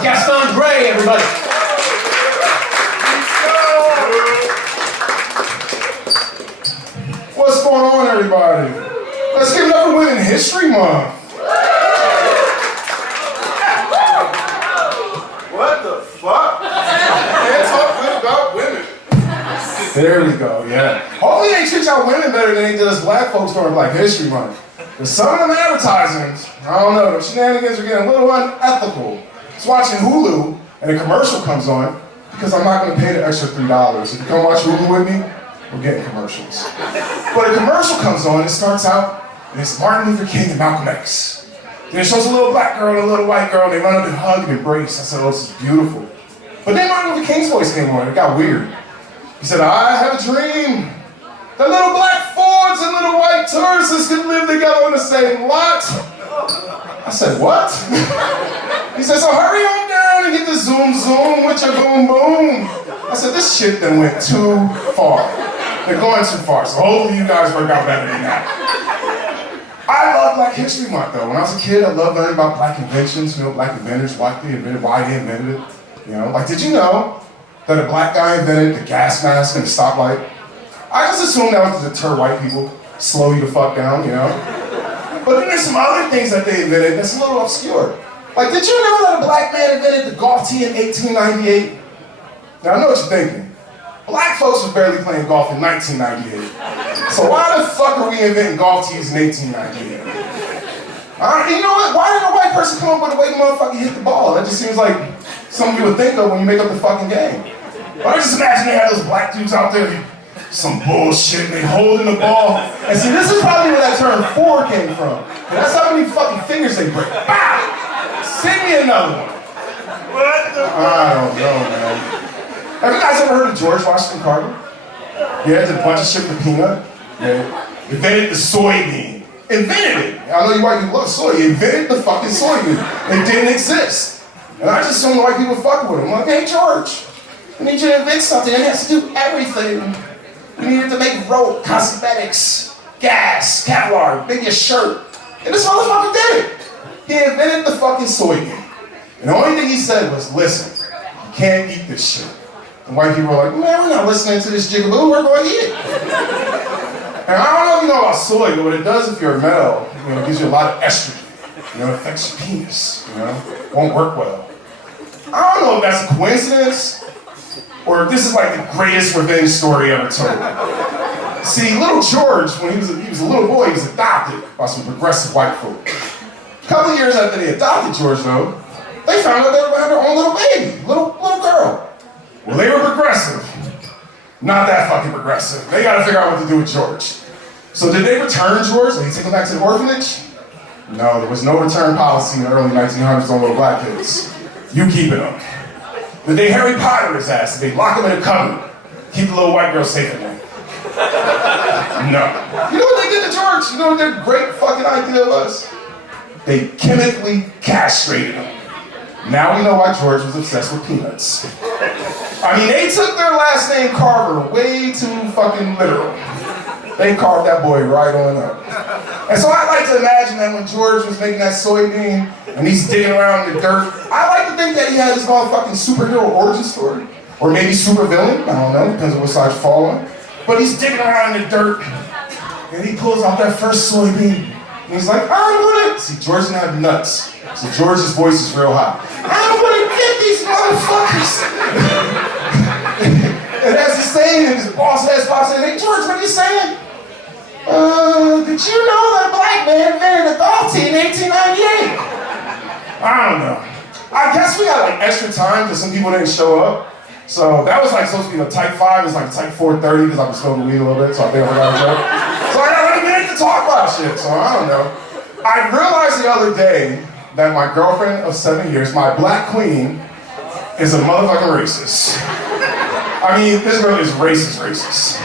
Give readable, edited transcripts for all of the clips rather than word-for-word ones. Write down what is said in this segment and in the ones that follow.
for Gaston Gray, everybody. What's going on, everybody? Let's give it up for Women's History Month. What the fuck? Can't talk good about women. There we go, yeah. Hopefully they treat y'all women better than they did us black folks during Black History Month. But some of them advertisements, I don't know, the shenanigans are getting a little unethical. It's watching Hulu, and a commercial comes on, because I'm not gonna pay the extra $3. If you come watch Hulu with me, we're getting commercials. But a commercial comes on, it starts out, and it's Martin Luther King and Malcolm X. Then it shows a little black girl and a little white girl, and they run up and hug and embrace. I said, oh, this is beautiful. But then Martin Luther King's voice came on, it got weird. He said, I have a dream that little black Fords and little white Tauruses could live together on the same lot. I said, what? He said, so hurry on down and get the zoom zoom with your boom boom. I said, this shit done went too far. They're going too far, so hopefully you guys work out better than that. I love Black History Month though. When I was a kid, I loved learning about black inventions, black inventors, why they invented it. Like did you know that a black guy invented the gas mask and the stoplight? I just assumed that was to deter white people, slow you the fuck down, But then there's some other things that they invented that's a little obscure. Like, did you know that a black man invented the golf tee in 1898? Now, I know what you're thinking. Black folks were barely playing golf in 1998. So why the fuck are we inventing golf tees in 1898? You know what? Why didn't a white person come up with a way to motherfucking hit the ball? That just seems like something you would think of when you make up the fucking game. But I just imagine they had those black dudes out there, some bullshit, and they holding the ball. And see, this is probably where that term four came from. And that's how many fucking fingers they break. Bow! Send me another one. What the fuck? I don't know, man. Have you guys ever heard of George Washington Carver? Yeah, did a bunch of shit for peanut. Yeah. Invented the soybean. Invented it. I know you white people love soy. He invented the fucking soybean. It didn't exist. And I just assumed the white people fuck with him. I'm like, hey George, we need you to invent something that has to do everything. We needed to make rope, cosmetics, gas, Kevlar, make your shirt. And this motherfucker did it. He invented the fucking soybean. And the only thing he said was, listen, you can't eat this shit. And white people were like, man, we're not listening to this jigaboo, we're going to eat it. And I don't know if you know about soy, but what it does if you're a male, it gives you a lot of estrogen. It affects your penis, won't work well. I don't know if that's a coincidence, or if this is like the greatest revenge story ever told. See, little George, when he was a little boy, he was adopted by some progressive white folk. A couple of years after they adopted George, though, they found out they were going to have their own little baby, little girl. Well, they were progressive. Not that fucking progressive. They got to figure out what to do with George. So did they return George? Did they take him back to the orphanage? No, there was no return policy in the early 1900s on little black kids. You keeping them. Did they Harry Potter his ass? Did they lock him in a cupboard? Keep the little white girl safe in there? No. You know what they did to George? You know what their great fucking idea was? They chemically castrated him. Now we know why George was obsessed with peanuts. I mean, they took their last name Carver way too fucking literal. They carved that boy right on up. And so I like to imagine that when George was making that soybean and he's digging around in the dirt, I like to think that he had his motherfucking superhero origin story. Or maybe supervillain, I don't know, depends on what side you fall on. But he's digging around in the dirt and he pulls out that first soybean. And he's like, I'm gonna, see, George didn't have nuts. So George's voice is real high. I'm gonna get these motherfuckers. And as he's saying, and his boss has pops saying, hey George, what are you saying? Did you know that a black man invented a golf tee in 1898? I don't know. I guess we got like extra time because some people didn't show up. So that was like supposed to be a type 5, it's like type 4:30 because I've been smoking weed a little bit, so I think I forgot a joke. So I got like a minute to talk about shit, so I don't know. I realized the other day that my girlfriend of 7 years, my black queen, is a motherfucking racist. I mean, this girl is racist.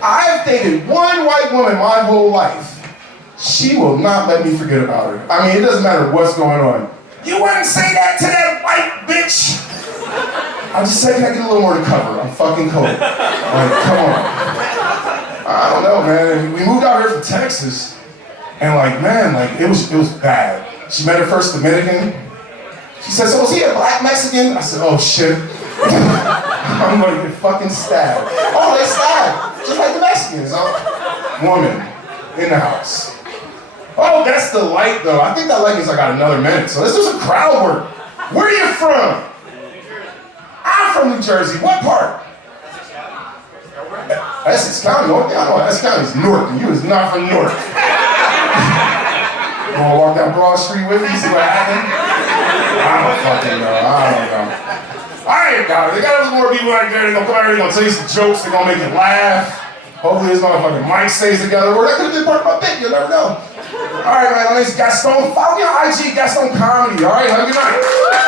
I've dated one white woman my whole life. She will not let me forget about her. I mean, it doesn't matter what's going on. You wouldn't say that to that white bitch. I just said, can I get a little more to cover? I'm fucking cold. Like, come on. I don't know, man. We moved out here from Texas, and like, man, like, it was bad. She met her first Dominican. She said, so was he a black Mexican? I said, oh shit. I'm gonna get fucking stabbed. Oh, they stabbed, just like the Mexicans. Woman in the house. Oh, that's the light though. I think that light means I got another minute. So this was a crowd work. Where are you from? I'm from New Jersey. What part? Essex County. Oh, yeah, I know Essex County is Newark, and you is not from Newark. You wanna walk down Broad Street with me, see what happened? I don't fucking know. I don't know. Alright, guys, they got more people out there. They're gonna come out here, they're gonna tell you some jokes, they're gonna make you laugh. Hopefully this motherfucking mic stays together. Or that could have been part of my bit, you'll never know. Alright, man, my name's Gaston. Follow me on IG, Gaston Comedy. Alright, have a good night.